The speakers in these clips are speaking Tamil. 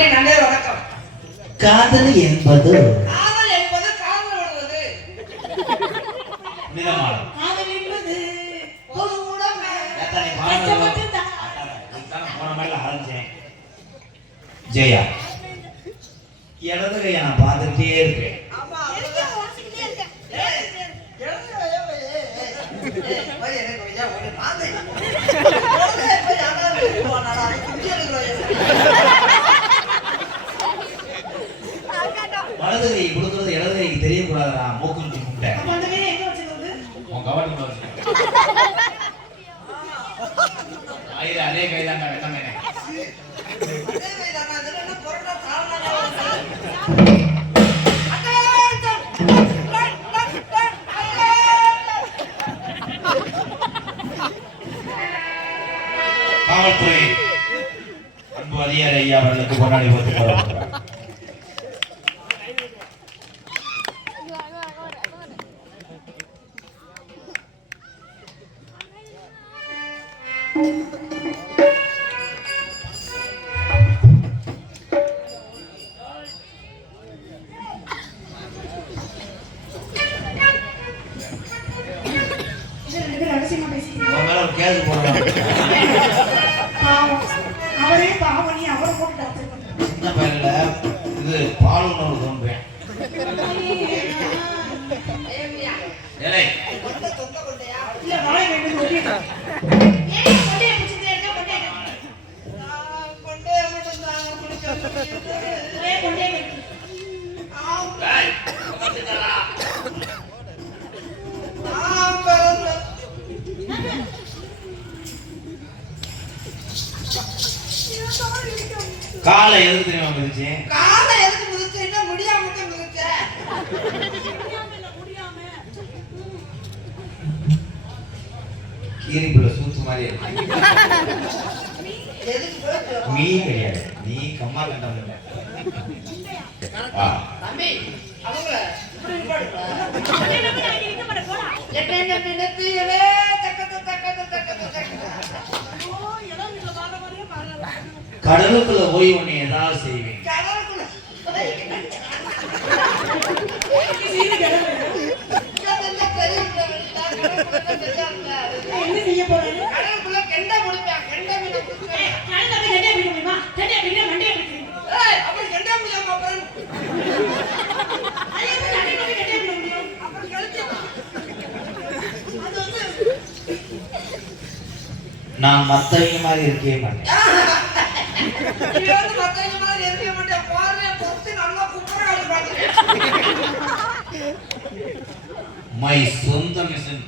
நன்றி நன்றி வணக்கம். காதல் என்பது காதல் என்பது காதல் விடுவது காதல் என்பது ஒரு உடம்பு போன மாதிரி ஆரம்பிச்சேன் ஜெயா இடது கையை நான் பார்த்துக்கிட்டே இருப்பேன் ஆமா எதுக்கு உடச்சிக்கிட்டே இருக்க? ஏய், எழுந்து வையா, வையா, ஏய், ஏய், வை, எனக்கு வையா, ஒரு மாந்தை. எழுந்து போய் யாராவது வெளியே போனாடா, அது குஞ்சு எடுக்கணும் ஐயா. வலது கை கொடுக்கறது இடது கைக்கு தெரியக்கூடாதுடா மூக்குஞ்சி முட்டை அப்ப அந்த கையை எங்க வச்சுக்கிறது? உன் கவர்மெண்ட் வச்சு ஆயிரம் அதே கை தான் வெட்டமே காவல்துறை அன்பு அதிகாரி ஐயா அவர்களுக்கு கொண்டாடி போட்டு போடுறாங்க பாவம். அவரே பாவம் நீ அவரை போட்டு. சின்ன பையன்ல இது பால் உணவு தோன்றேன் கொண்டையா? இல்ல, வாயை ரெண்டு கீரிப்புல சூத்து மாதிரி நீ கிடையாது. நீ கம்மா கண்டம் இல்ல கடலுக்குள்ள போய் உன்னை ஏதாவது செய்வேன். செய்ய போறேன்னு கடலுக்குள்ள கெண்டை முடிப்பேன், கெண்டை மீனை பிடிப்பேன். காலையில போய் கட்டையை பிடிக்க முடியுமா? கட்டையை பிடிக்க மண்டையை பிடிக்கிறீங்க. ஏய், அப்படி கெண்டை முடியாம அப்புறம் அது எப்படி கட்டையில போய் கட்டையை பிடிக்க முடியும்? அப்புறம் கழிச்சு அது வந்து நான் மத்தவங்க மாதிரி இருக்கவே மாட்டேன் இது வந்து மத்தவங்க மாதிரி எரிய மாட்டேன். பாருங்க, பொத்து நல்லா குப்புற ஆளு பார்த்துட்டேன். மை சொந்த மிஷின்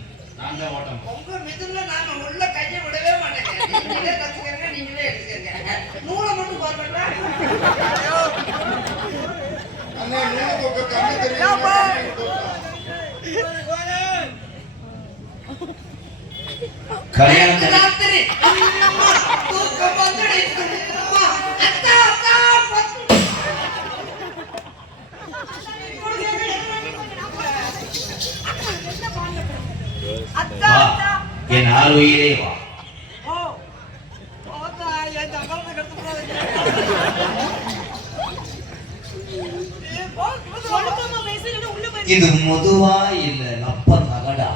தான் ஓட்டம் உங்க மிதுன்ல நாங்க உள்ள கையை விடவே மாட்டேங்க. நீங்களே கத்துக்கங்க, நீங்களே எடுத்துக்கங்க. நூலை மட்டும் பாருங்க. கல்யாணம் ராத்திரி அம்மா, தூக்கம் வந்துடுச்சு. அம்மா, அத்தா, அத்தா, பத்து. அத்தா, வா அத்தா. என் ஆள் உயிரே வா ஓ, போத்தா, என் சம்பளத்தை கெடுத்து போடாதீங்க. ஏய், போ, போ, போ. ஒழுக்கமா பேசு, இல்லைன்னா உள்ள போய் இது முதுவா இல்ல லப்ப நகடா?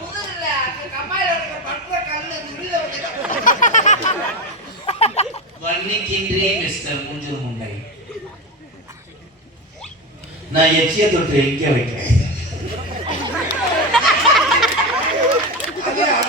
முதல்ல அந்த கம்மாயில இருக்கிற பட்டுற கல்லு துணியில வைக்க வர்ணிக்கின்றே மிஸ்டர் மூஞ்சூர் முண்டை. நான் எச்சிய தொட்டு எங்க வைக்கிறேன்?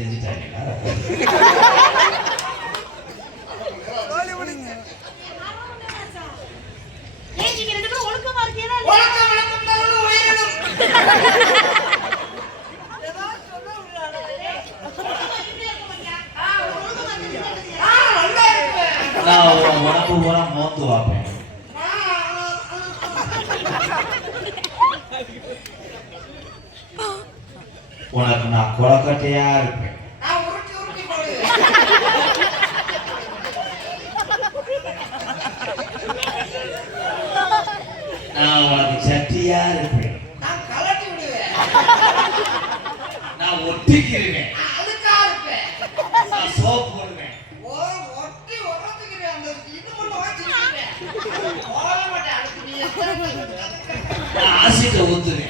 செஞ்சுட்டாங்களா நான் உனக்கு பூரா மோந்து வாப்பேன் உனக்கு நான் குளக்கட்டையா இருப்பேன் நான் உனக்கு சட்டியா இருப்பேன் நான் ஒட்டிக்கிருவேன் நான் சோப் போடுவேன் ஆசிட்ட ஊத்துவேன்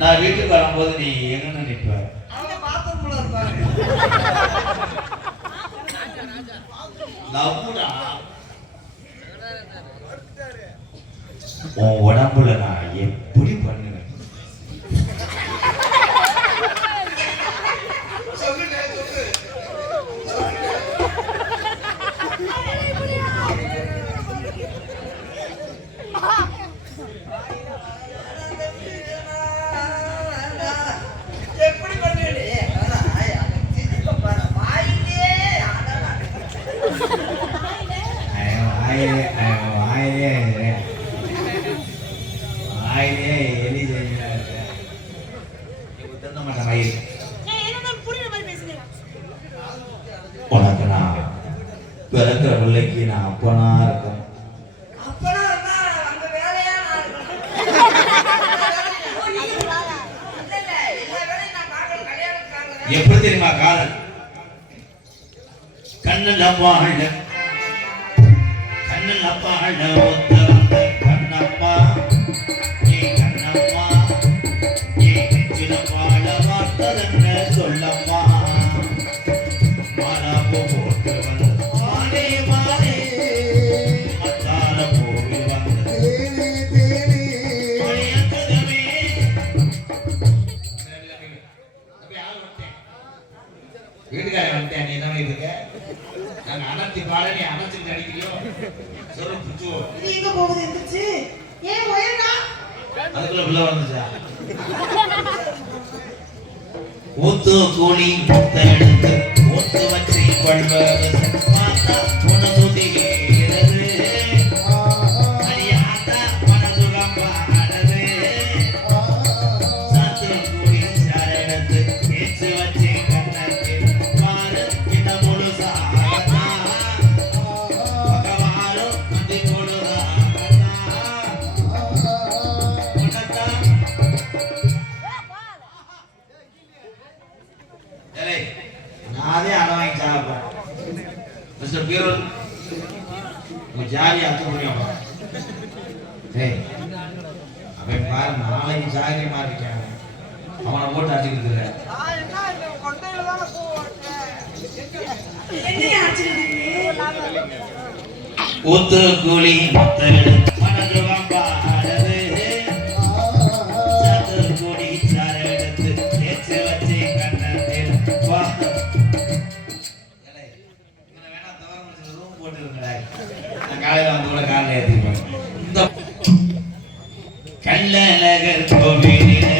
நான் வீட்டுக்கு வரும்போது நீ என்ன நினைப்ப? உடம்புல நான் எப்படி பிறக்கிற பிள்ளைக்கு நான் அப்பனா இருக்கணும். எப்படி தெரியுமா காதல்? கண்ணன் அப்பா கண்ணன் அப்பா வீட்டுக்காரன் வந்துட்டேன் நீ என்ன பண்ணிட்டு இருக்க? நான் அணைச்சி பாட நீ அணைச்சிட்டு அடிக்கிறியோ சொல்லு புச்சு எங்க போகுது? எந்திரிச்சு. ஏன் ஒயரா அதுக்குள்ள பிள்ளை வந்துச்சா? ஊத்து கூலி முத்த வச்சு கொள்வது மிஸ்டர் பீரன் உங்க ஜாலி அத்துக்குறியாப்பா ஏய் அவன் பாரு நாளைக்கு ஜாலியமா இருக்கான் அவனை போட்டு அடிச்சுக்கிட்டு ஒத்து கூலி மொத்த எடுத்து உங்களோட காலில் ஏற்றிருப்பாங்க இந்த கல்லழகர் கோவிலே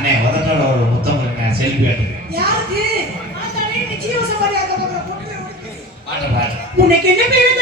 அண்ணே உதட்டோட ஒரு முத்தம் இருக்கேன் செல்ஃபி எடுத்துக்கிறேன் யாருக்கு. பாட்டு பாட்டு. உனக்கு என்ன பேரு?